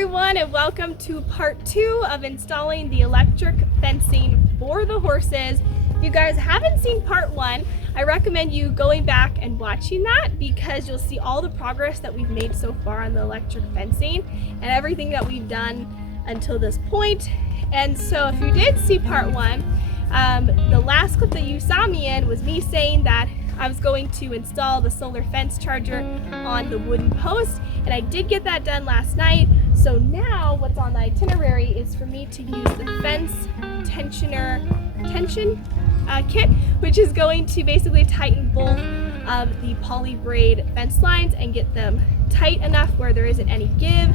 everyone, and welcome to part 2 of installing the electric fencing for the horses. If you guys haven't seen part 1, I recommend you going back and watching that because you'll see all the progress that we've made so far on the electric fencing and everything that we've done until this point. And so if you did see part 1, the last clip that you saw me in was me saying that I was going to install the solar fence charger on the wooden post, and I did get that done last night. So now what's on the itinerary is for me to use the fence tension kit, which is going to basically tighten both of the poly braid fence lines and get them tight enough where there isn't any give,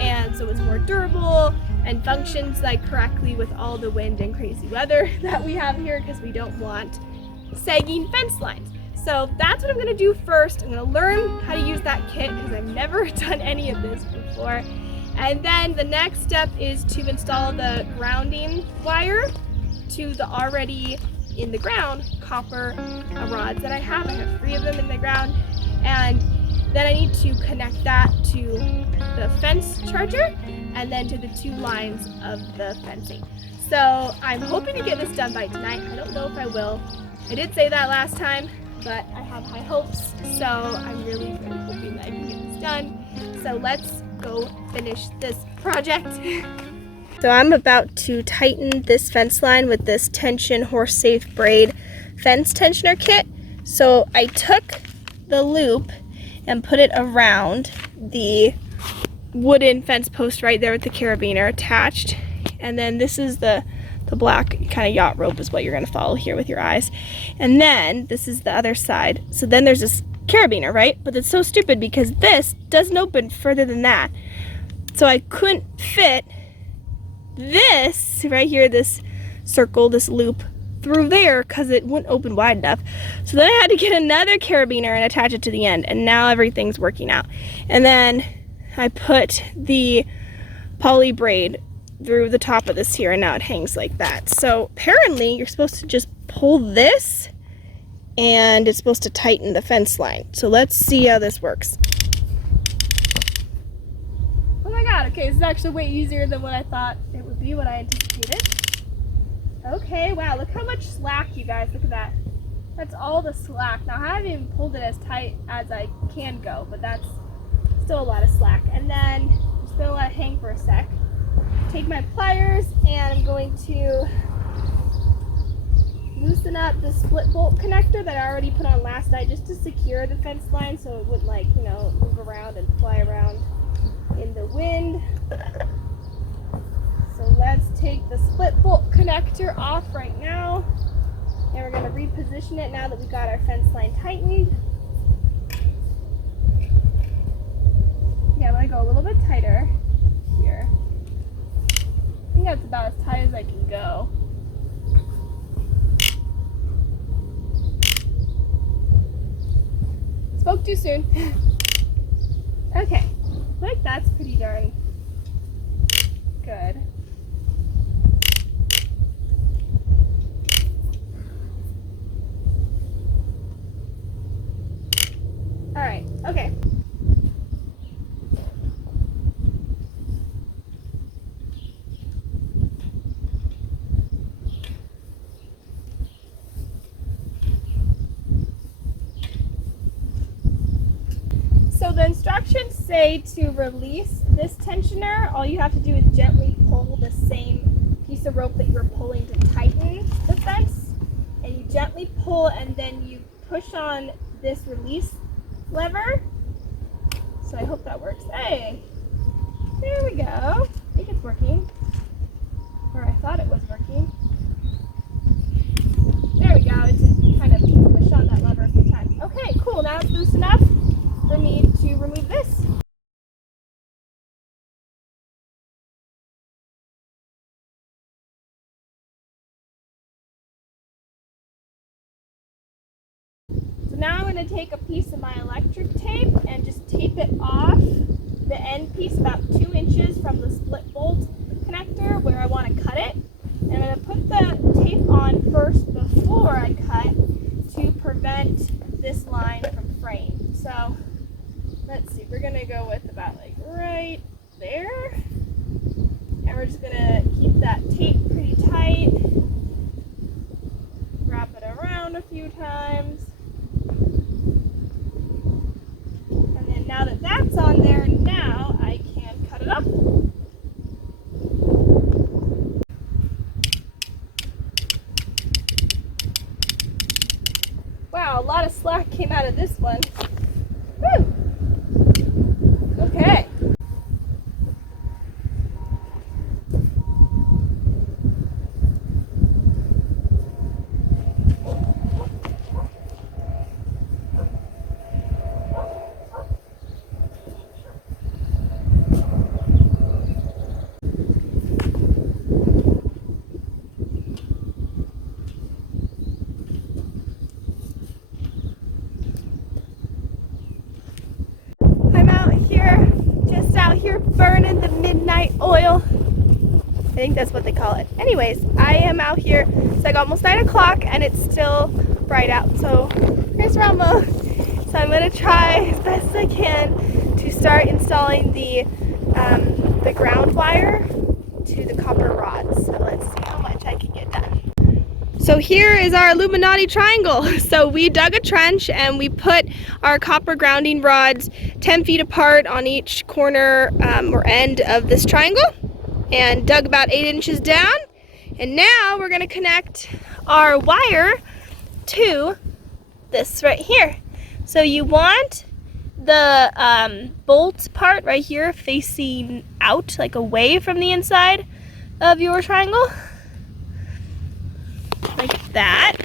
and so it's more durable and functions like correctly with all the wind and crazy weather that we have here, because we don't want sagging fence lines. So that's what I'm going to do first. I'm going to learn how to use that kit because I've never done any of this before. And then the next step is to install the grounding wire to the already in the ground copper rods that I have. I have 3 of them in the ground. And then I need to connect that to the fence charger and then to the 2 lines of the fencing. So I'm hoping to get this done by tonight. I don't know if I will. I did say that last time, but I have high hopes, so I'm really hoping that I can get this done. So let's go finish this project. So I'm about to tighten this fence line with this tension horse safe braid fence tensioner kit. So I took the loop and put it around the wooden fence post right there with the carabiner attached. And then this is the black kind of yacht rope is what you're going to follow here with your eyes. And then this is the other side. So then there's this carabiner, right? But it's so stupid because this doesn't open further than that. So I couldn't fit this right here, this circle, this loop through there because it wouldn't open wide enough. So then I had to get another carabiner and attach it to the end, and now everything's working out. And then I put the poly braid through the top of this here, and now it hangs like that. So apparently you're supposed to just pull this and it's supposed to tighten the fence line. So let's see how this works. Oh my god, okay, this is actually way easier than what I thought it would be, what I anticipated. Okay, wow, look how much slack, you guys, look at that. That's all the slack. Now I haven't even pulled it as tight as I can go, but that's still a lot of slack. And then I'm just gonna let it hang for a sec. Take my pliers and I'm going to loosen up the split bolt connector that I already put on last night just to secure the fence line so it wouldn't, like, you know, move around and fly around in the wind. So let's take the split bolt connector off right now, and we're going to reposition it now that we got our fence line tightened. Yeah, I'm going to go a little bit tighter here. I think that's about as tight as I can go. Spoke too soon. Okay, I feel like that's pretty darn good. Alright, okay. So the instructions say to release this tensioner, all you have to do is gently pull the same piece of rope that you're pulling to tighten the fence. And you gently pull, and then you push on this release lever. So I hope that works. Hey, there we go. I think it's working. Or I thought it was working. There we go. It's just kind of push on that lever a few times. Okay, cool. Now it's loose enough for me to remove this. So now I'm going to take a piece of my electric tape and just tape it off the end piece about 2 inches from the split bolt connector where I want to cut it. And I'm going to put the tape on first before I cut to prevent this line from fraying. So let's see, we're gonna go with about like right there. we're just gonna keep that tape pretty tight. Wrap it around a few times. And then now that that's on there, now I can cut it up. Wow, a lot of slack came out of this one. Woo! Okay. Burning the midnight oil. I think that's what they call it. Anyways, I am out here. It's like almost 9 o'clock and it's still bright out. So here's Ramo. So I'm gonna try as best as I can to start installing the ground wire to the copper rods. So let's see how much I can get done. So here is our Illuminati triangle. So we dug a trench and we put our copper grounding rods 10 feet apart on each corner or end of this triangle and dug about 8 inches down. And now we're gonna connect our wire to this right here. So you want the bolt part right here facing out, like away from the inside of your triangle. Like that.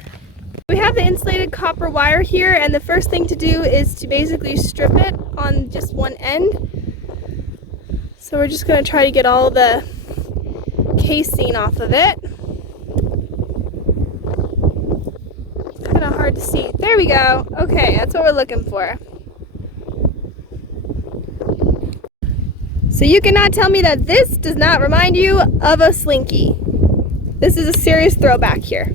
We have the insulated copper wire here, and the first thing to do is to basically strip it on just one end. So we're just going to try to get all the casing off of it. It's kind of hard to see. There we go. Okay, that's what we're looking for. So you cannot tell me that this does not remind you of a slinky. This is a serious throwback here.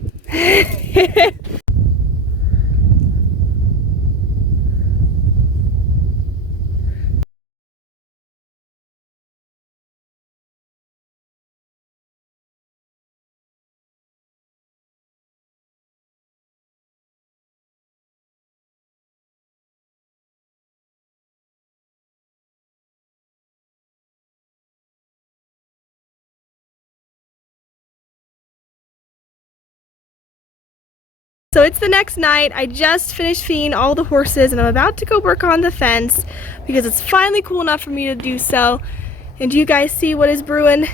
So it's the next night. I just finished feeding all the horses and I'm about to go work on the fence because it's finally cool enough for me to do so. And do you guys see what is brewing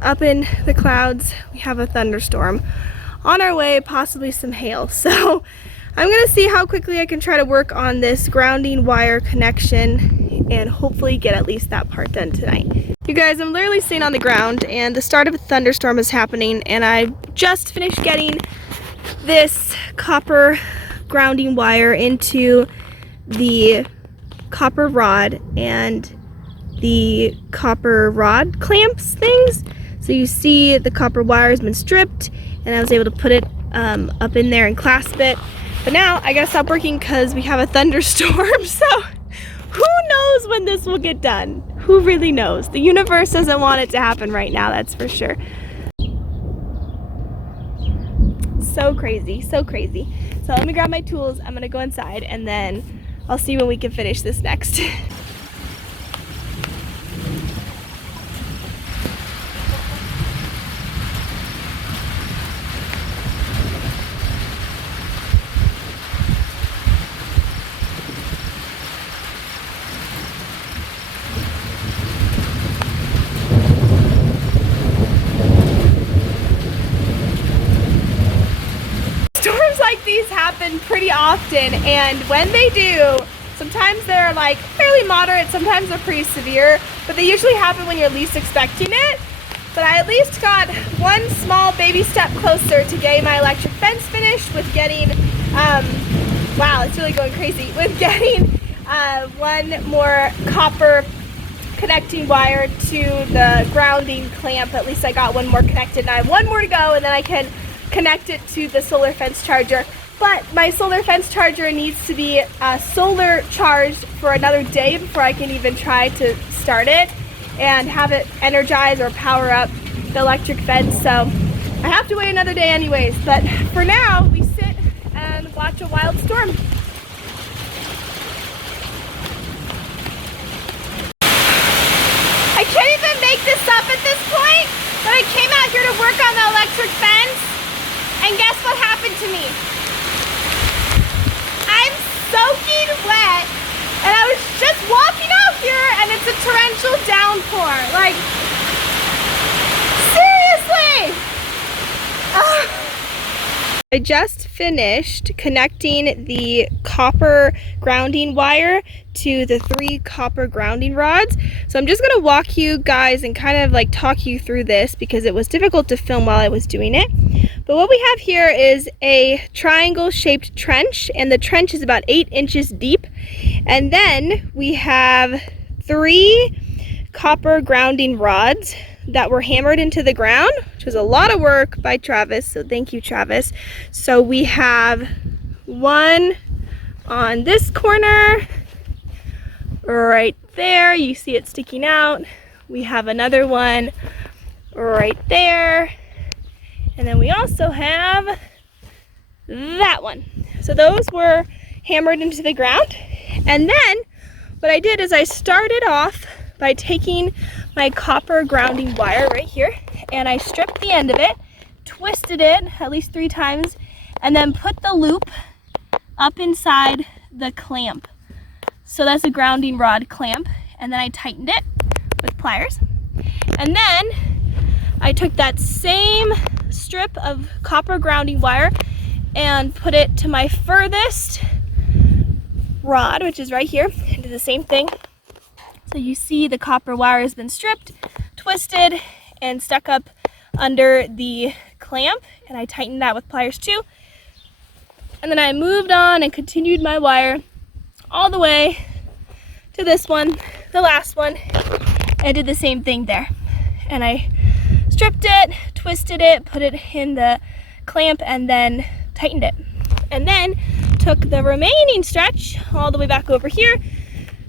up in the clouds? We have a thunderstorm on our way, possibly some hail. So I'm gonna see how quickly I can try to work on this grounding wire connection and hopefully get at least that part done tonight. You guys, I'm literally sitting on the ground and the start of a thunderstorm is happening and I just finished getting this copper grounding wire into the copper rod and the copper rod clamps things. So you see the copper wire has been stripped and I was able to put it up in there and clasp it. But now I gotta stop working because we have a thunderstorm. So who knows when this will get done? Who really knows? The universe doesn't want it to happen right now, that's for sure. So crazy, so crazy. So let me grab my tools. I'm gonna go inside and then I'll see when we can finish this next. Storms like these happen pretty often, and when they do, sometimes they're like fairly moderate, sometimes they're pretty severe, but they usually happen when you're least expecting it. But I at least got one small baby step closer to getting my electric fence finished with getting, wow, it's really going crazy, with getting one more copper connecting wire to the grounding clamp. At least I got one more connected and I have one more to go, and then I can connect it to the solar fence charger. But my solar fence charger needs to be solar charged for another day before I can even try to start it and have it energize or power up the electric fence, so I have to wait another day anyways. But for now, we sit and watch a wild storm. I can't even make this up at this point, but I came out here to work on the electric fence, and guess what happened to me? I'm soaking wet, and I was just walking out here, and it's a torrential downpour. Like, seriously! I just finished connecting the copper grounding wire to the 3 copper grounding rods. So I'm just going to walk you guys and kind of like talk you through this because it was difficult to film while I was doing it. But what we have here is a triangle shaped trench, and the trench is about 8 inches deep. And then we have 3 copper grounding rods that were hammered into the ground, which was a lot of work by Travis, so thank you, Travis. So we have one on this corner, right there, you see it sticking out. We have another one right there, and then we also have that one. So those were hammered into the ground, and then what I did is I started off by taking my copper grounding wire right here, and I stripped the end of it, twisted it at least 3 times, and then put the loop up inside the clamp. So that's a grounding rod clamp, and then I tightened it with pliers. And then I took that same strip of copper grounding wire and put it to my furthest rod, which is right here, and did the same thing. So you see the copper wire has been stripped, twisted, and stuck up under the clamp, and I tightened that with pliers too. And then I moved on and continued my wire all the way to this one, the last one, and did the same thing there. And I stripped it, twisted it, put it in the clamp, and then tightened it. And then took the remaining stretch all the way back over here,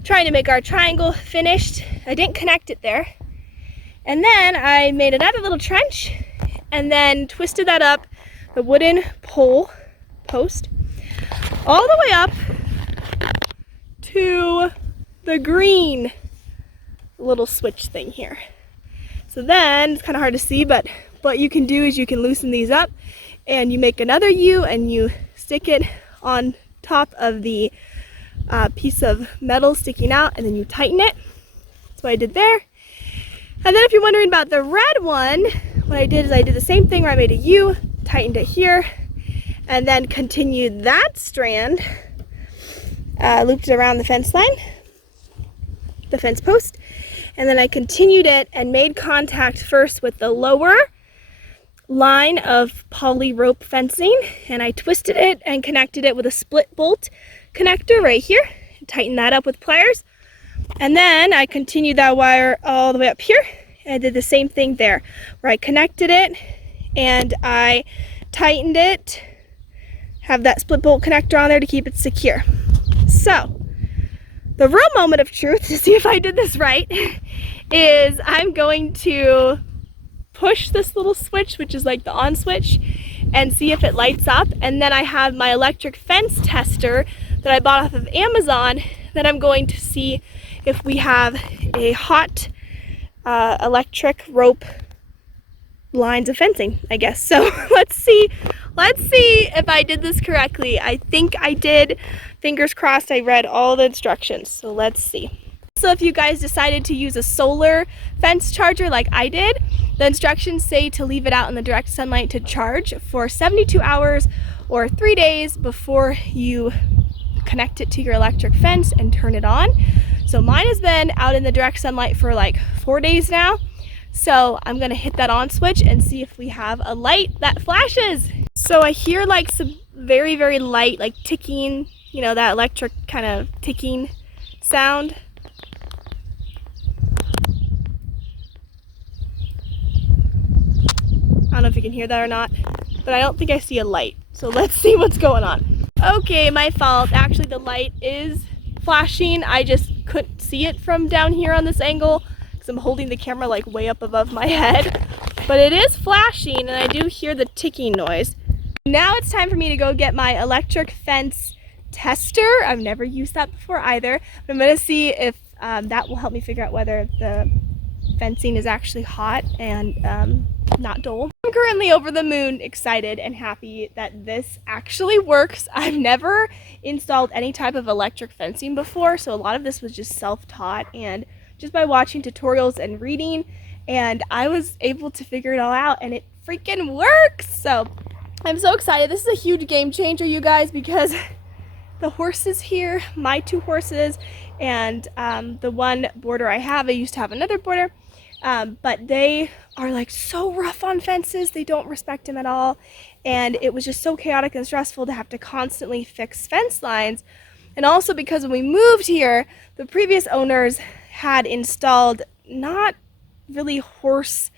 trying to make our triangle finished. I didn't connect it there. And then I made another little trench and then twisted that up, the wooden post, all the way up to the green little switch thing here. So then, it's kind of hard to see, but what you can do is you can loosen these up and you make another U and you stick it on top of the piece of metal sticking out, and then you tighten it. That's what I did there. And then if you're wondering about the red one, what I did is I did the same thing where I made a U, tightened it here, and then continued that strand, looped it around the fence line, the fence post, and then I continued it and made contact first with the lower line of poly rope fencing, and I twisted it and connected it with a split bolt connector right here, tighten that up with pliers, and then I continued that wire all the way up here, and I did the same thing there where I connected it and I tightened it, have that split bolt connector on there to keep it secure. So the real moment of truth to see if I did this right is I'm going to push this little switch, which is like the on switch, and see if it lights up. And then I have my electric fence tester that I bought off of Amazon that I'm going to see if we have a hot electric rope lines of fencing, I guess. So let's see if I did this correctly. I think I did. Fingers crossed I read all the instructions. So let's see. So if you guys decided to use a solar fence charger like I did, the instructions say to leave it out in the direct sunlight to charge for 72 hours or 3 days before you connect it to your electric fence and turn it on. So mine has been out in the direct sunlight for like 4 days now. So I'm gonna hit that on switch and see if we have a light that flashes. So I hear like some very, very light, like ticking, you know, that electric kind of ticking sound. I don't know if you can hear that or not, but I don't think I see a light. So let's see what's going on. Okay, my fault. Actually, the light is flashing. I just couldn't see it from down here on this angle because I'm holding the camera like way up above my head. but it is flashing and I do hear the ticking noise. Now it's time for me to go get my electric fence tester. I've never used that before either. But I'm gonna see if that will help me figure out whether the fencing is actually hot and not dull. I'm currently over the moon excited and happy that this actually works. I've never installed any type of electric fencing before, so a lot of this was just self-taught and just by watching tutorials and reading, and I was able to figure it all out and it freaking works. So I'm so excited. This is a huge game changer, you guys, because the horses here, my 2 horses, and the one boarder I have, I used to have another boarder, but they are like so rough on fences. They don't respect them at all. And it was just so chaotic and stressful to have to constantly fix fence lines. And also because when we moved here, the previous owners had installed not really horse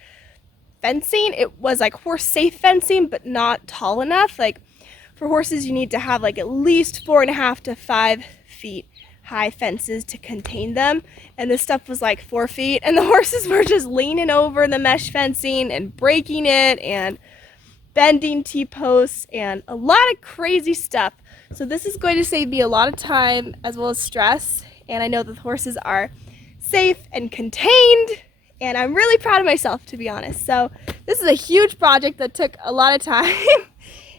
fencing. It was like horse safe fencing, but not tall enough. Like for horses, you need to have like at least 4.5 to 5 feet high fences to contain them, and this stuff was like 4 feet, and the horses were just leaning over the mesh fencing and breaking it and bending T-posts and a lot of crazy stuff. So this is going to save me a lot of time as well as stress, and I know that the horses are safe and contained, and I'm really proud of myself, to be honest. So this is a huge project that took a lot of time.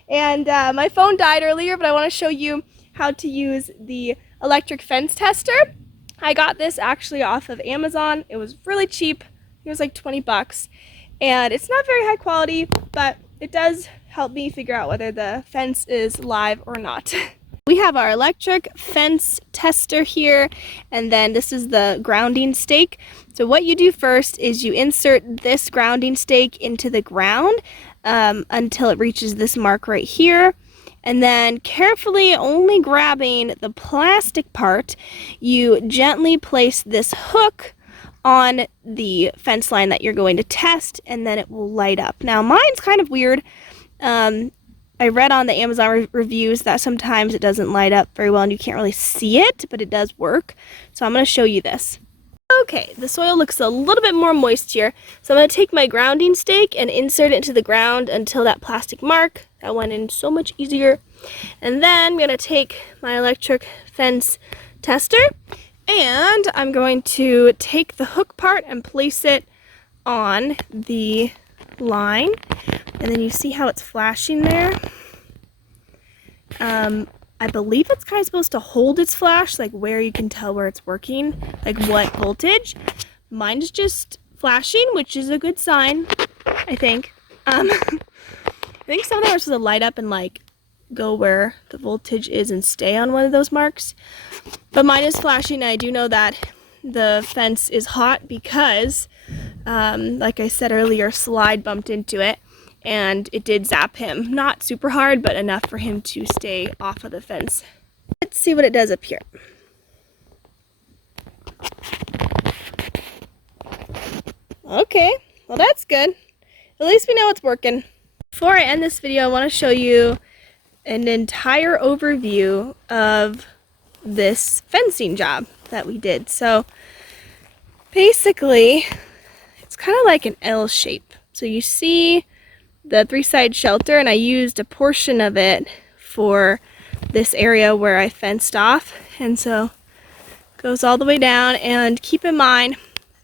And my phone died earlier, but I want to show you how to use the electric fence tester. I got this actually off of Amazon. It was really cheap. It was like 20 bucks. And it's not very high quality, but it does help me figure out whether the fence is live or not. We have our electric fence tester here, and then this is the grounding stake. So what you do first is you insert this grounding stake into the ground until it reaches this mark right here. And then carefully, only grabbing the plastic part, you gently place this hook on the fence line that you're going to test, and then it will light up. Now mine's kind of weird. I read on the Amazon reviews that sometimes it doesn't light up very well and you can't really see it, but it does work. So I'm going to show you this. Okay, the soil looks a little bit more moist here. So I'm going to take my grounding stake and insert it into the ground until that plastic mark. That went in so much easier. And then I'm going to take my electric fence tester and I'm going to take the hook part and place it on the line. And then you see how it's flashing there. I believe it's kind of supposed to hold its flash, like where you can tell where it's working, like what voltage. Mine is just flashing, which is a good sign, I think. I think some of them are supposed to light up and like go where the voltage is and stay on one of those marks. But mine is flashing, and I do know that the fence is hot because, like I said earlier, Slide bumped into it. And it did zap him. Not super hard, but enough for him to stay off of the fence. Let's see what it does up here. Okay, well that's good. At least we know it's working. Before I end this video, I want to show you an entire overview of this fencing job that we did. So basically, it's kind of like an L shape. So you see the 3-side shelter, and I used a portion of it for this area where I fenced off, and so it goes all the way down. And keep in mind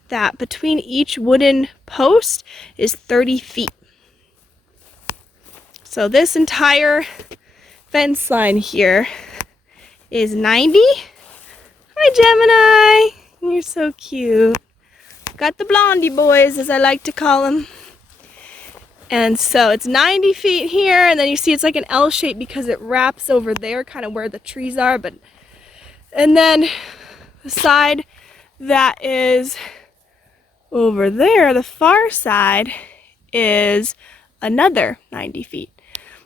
that between each wooden post is 30 feet. So this entire fence line here is 90. Hi Gemini, you're so cute. Got the blondie boys, as I like to call them. And so it's 90 feet here, and then you see it's like an L shape because it wraps over there, kind of where the trees are. And then the side that is over there, the far side, is another 90 feet.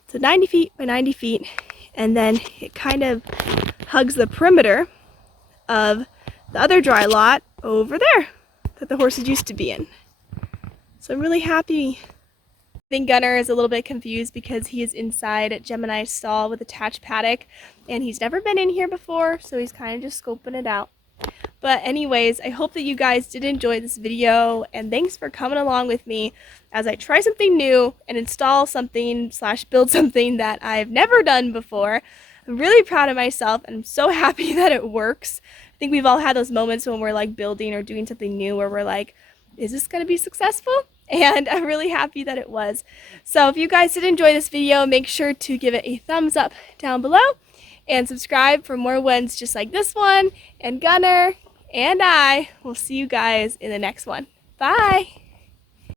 So 90 feet by 90 feet, and then it kind of hugs the perimeter of the other dry lot over there that the horses used to be in. So I'm really happy. I think Gunner is a little bit confused because he is inside at Gemini's stall with attached paddock, and he's never been in here before, so he's kind of just scoping it out. But anyways, I hope that you guys did enjoy this video, and thanks for coming along with me as I try something new and install something / build something that I've never done before. I'm really proud of myself, and I'm so happy that it works. I think we've all had those moments when we're like building or doing something new where we're like, is this going to be successful? And I'm really happy that it was. So if you guys did enjoy this video, make sure to give it a thumbs up down below and subscribe for more ones just like this one. And Gunner and I will see you guys in the next one. Bye!